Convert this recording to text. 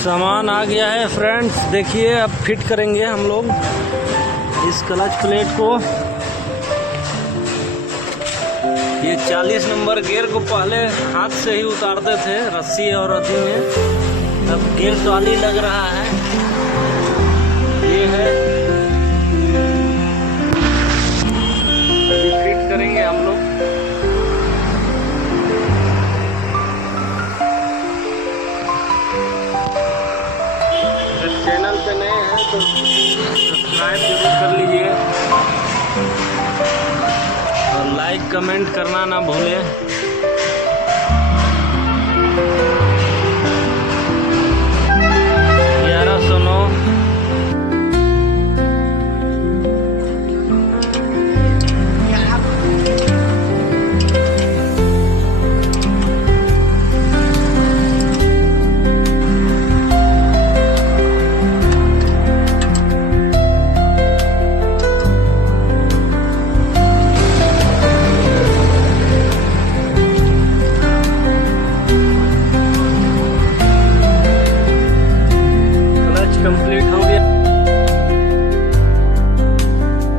सामान आ गया है फ्रेंड्स, देखिए अब फिट करेंगे हम लोग इस क्लच प्लेट को। ये 40 नंबर गियर को पहले हाथ से ही उतारते थे रस्सी और अथी में, अब गियर ट्रॉली लग रहा है। ये है, ये फिट करेंगे हम लोग। चैनल पे नए हैं तो सब्सक्राइब जरूर कर लीजिए और लाइक कमेंट करना ना भूलें।